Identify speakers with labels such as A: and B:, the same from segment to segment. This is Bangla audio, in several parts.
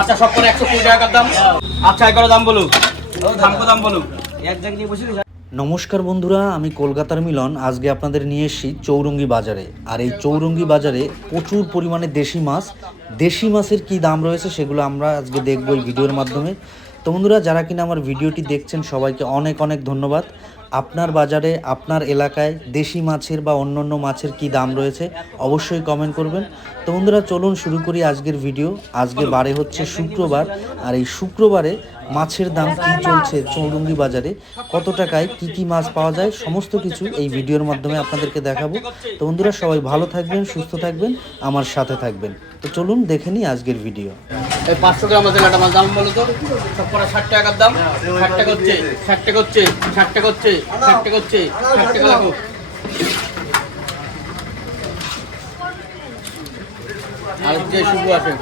A: আচ্ছা সব করে একশো কুড়ি টাকার দাম। আচ্ছা এগারো দাম বলুন দাম বলুন
B: এক জায়গায় বসে
C: নমস্কার বন্ধুরা, আমি কলকাতার মিলন। আজকে আপনাদের নিয়ে এসেছি চৌরঙ্গি বাজারে। আর এই চৌরঙ্গি বাজারে প্রচুর পরিমাণে দেশি মাছ। দেশি মাছের কি দাম রয়েছে সেগুলো আমরা আজকে দেখব এই ভিডিওর মাধ্যমে। তো বন্ধুরা, যারা কিনা আমার ভিডিওটি দেখছেন, সবাইকে অনেক অনেক ধন্যবাদ। আপনার বাজারে, আপনার এলাকায় দেশি মাছের বা অন্যান্য মাছের কি দাম রয়েছে অবশ্যই কমেন্ট করবেন। তো বন্ধুরা, চলুন শুরু করি আজকের ভিডিও আজকে বারে হচ্ছে শুক্রবার, আর এই শুক্রবারে মাছের দাম কি চলছে চৌরঙ্গি বাজারে, কত টাকায় কি কি মাছ পাওয়া যায়, সমস্ত কিছু এই ভিডিওর মাধ্যমে আপনাদেরকে দেখাবো। তো বন্ধুরা, সবাই ভালো থাকবেন, সুস্থ থাকবেন, আমার সাথে থাকবেন। তো চলুন দেখে নিই আজকের ভিডিও
A: ষাট টাকার দাম। ষাট টাকা হচ্ছে, ষাট টাকা হচ্ছে, ষাট টাকা হচ্ছে। ষাট টাকা হচ্ছে লাগো আর যে শুভ আছে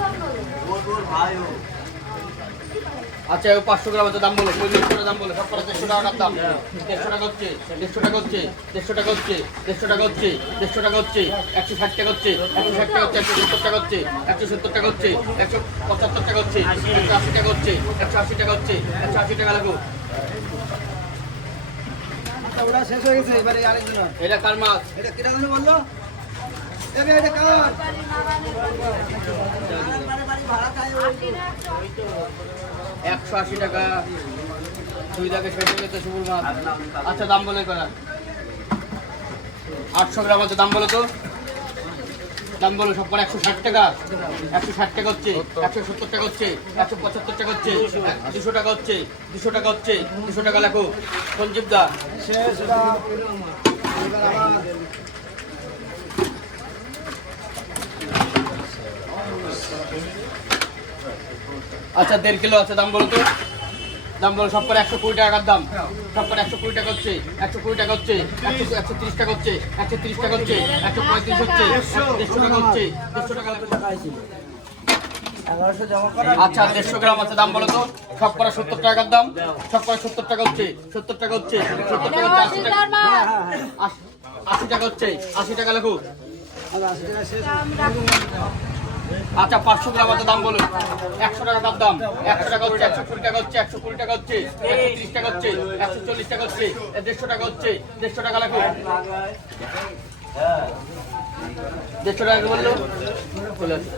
A: আচ্ছা ওই পাঁচশো গ্রাম আছে দাম বলো পঁয়ত্রিশ দাম বলো সব দেড়শো টাকার দাম দেড়শো টাকা হচ্ছে দেড়শো টাকা হচ্ছে দেড়শো টাকা হচ্ছে দেড়শো টাকা হচ্ছে দেড়শো টাকা হচ্ছে একশো ষাট টাকা হচ্ছে একশো ষাট টাকা হচ্ছে একশো সত্তর টাকা হচ্ছে একশো সত্তর টাকা হচ্ছে একশো পঁচাত্তর টাকা হচ্ছে একশো আশি টাকা হচ্ছে একশো আশি টাকা হচ্ছে একশো আশি টাকা লাগো
B: ওটা শেষ হয়ে গেছে এবারে আরেকজন
A: এটা কার মাছ?
B: এটা কিরা দামে বলল? এবে এটা কার?
A: একশো আশি টাকা দুই টাকা শেষ হয়ে মাছ। আচ্ছা দাম বলে করা। আটশো গ্রাম আছে দাম বলো তো। দাম বলো সব করে একশো ষাট টাকা। একশো ষাট টাকা হচ্ছে একশো সত্তর টাকা হচ্ছে একশো পঁচাত্তর টাকা হচ্ছে দুশো টাকা হচ্ছে দুশো টাকা হচ্ছে দুশো টাকা লেখো। সঞ্জীব দা আচ্ছা দেড় কিলো আছে, দাম বলো তো দাম বলো, সব করে একশো কুড়ি টাকার দাম সব করে একশো কুড়ি টাকা হচ্ছে, একশো কুড়ি টাকা হচ্ছে, একশো একশো তিরিশ টাকা হচ্ছে, একশো তিরিশ টাকা হচ্ছে, একশো পঁয়ত্রিশ হচ্ছে দেড়শো টাকা হচ্ছে, দেড়শো টাকা লাগবে।
B: এগারোশো জমা করা
A: আচ্ছা দেড়শো গ্রাম আছে দাম বলো তো সব করে সত্তর টাকার দাম সব করে সত্তর টাকা হচ্ছে সত্তর টাকা হচ্ছে সত্তর টাকা হচ্ছে আশি টাকা আশি- আশি টাকা হচ্ছে আশি টাকা লেখো আচ্ছা পাঁচশো গ্রাম আছে দাম বলুন একশো টাকা তার দাম একশো টাকা হচ্ছে একশো কুড়ি টাকা হচ্ছে একশো কুড়ি টাকা হচ্ছে একশো তিরিশ টাকা হচ্ছে একশো চল্লিশ টাকা হচ্ছে দেড়শো টাকা হচ্ছে দেড়শো টাকা লাগবে দেড়শো টাকা বলল। চলে আসো।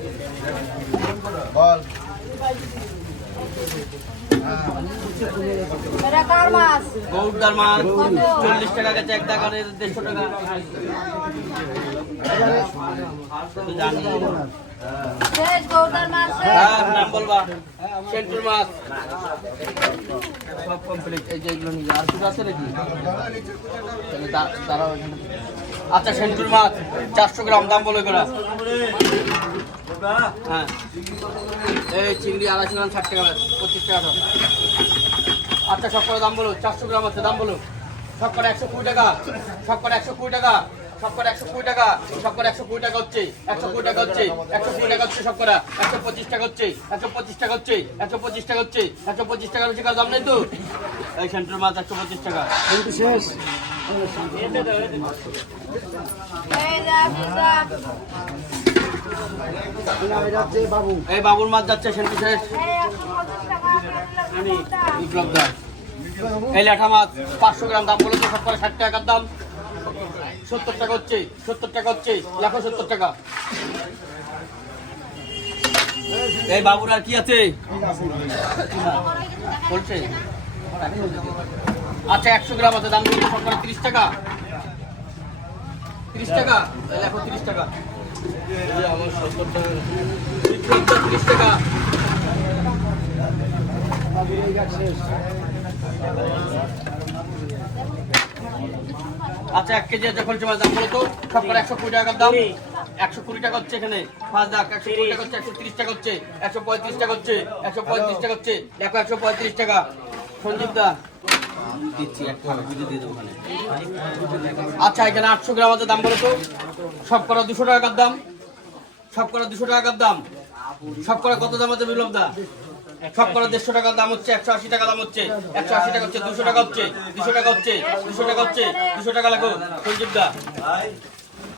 D: মাছ?
A: গৌরদার মাছ চল্লিশ টাকা গেছে এক টাকা দেড়শো টাকা। জানি।
D: শেষ।
A: হ্যাঁ নাম বলবা। সেন্টুর মাছ। সব কমপ্লিট এই যে এগুলো নিয়ে আর কিছু আছে নাকি? দাঁড়াও এখানে। আচ্ছা সেন্টুর মাছ চারশো গ্রাম দাম বলে করা। হ্যাঁ। এই চিংড়ি আড়াইশো গ্রাম, ষাট টাকা পঁচিশ টাকা দাম। আচ্ছা সব দাম বলো, চারশো গ্রাম আছে, দাম বলো। সব একশো কুড়ি টাকা, সব একশো কুড়ি টাকা, সব একশো কুড়ি টাকা, সব একশো কুড়ি টাকা হচ্ছে, একশো কুড়ি টাকা হচ্ছে, একশো কুড়ি টাকা হচ্ছে সব একশো পঁচিশ টাকা হচ্ছে, একশো পঁচিশ টাকা হচ্ছে, একশো পঁচিশ টাকা হচ্ছে, একশো পঁচিশ টাকা হচ্ছে কারও দাম নেই তো? এই সেন্টার মাছ একশো পঁচিশ টাকা।
B: শেষ।
D: এই
A: বাবুর মাছ যাচ্ছে সেন্টু শেষ। বিপ্লব এই ল্যাঠা মাছ, পাঁচশো গ্রাম দাম বলে তো সব করে ষাট টাকার দাম। সত্তর টাকা হচ্ছে, সত্তর টাকা হচ্ছে, লেখো সত্তর টাকা। এই বাবুর আর কি আছে? বলছে। আচ্ছা একশো গ্রাম আছে, দাম বলতে সব করে তিরিশ টাকা। তিরিশ টাকা? লেখো তিরিশ টাকা। তিরিশ টাকা। আচ্ছা এক কেজি খলছে মাছ দাম বলো তো। সব একশো কুড়ি টাকার দাম। একশো কুড়ি টাকা হচ্ছে এখানে। পাঁচ দাগ একশো কুড়ি টাকা হচ্ছে, একশো তিরিশ টাকা হচ্ছে, একশো পঁয়ত্রিশ টাকা হচ্ছে, একশো পঁয়ত্রিশ টাকা হচ্ছে। দেখো, একশো পঁয়ত্রিশ টাকা। সঞ্জীব দা আচ্ছা এখানে আটশো গ্রাম আছে, দাম করে তো সব করা দুশো টাকার দাম? সব করা দুশো টাকার দাম? সব করা কত দাম আছে, বিপ্লব দা? সব করা দেড়শো টাকার দাম হচ্ছে, একশো আশি টাকা দাম হচ্ছে, একশো আশি টাকা হচ্ছে, দুশো টাকা হচ্ছে দুশো টাকা হচ্ছে, দুশো টাকা হচ্ছে, দুশো টাকা লাগো সঞ্জীব দা।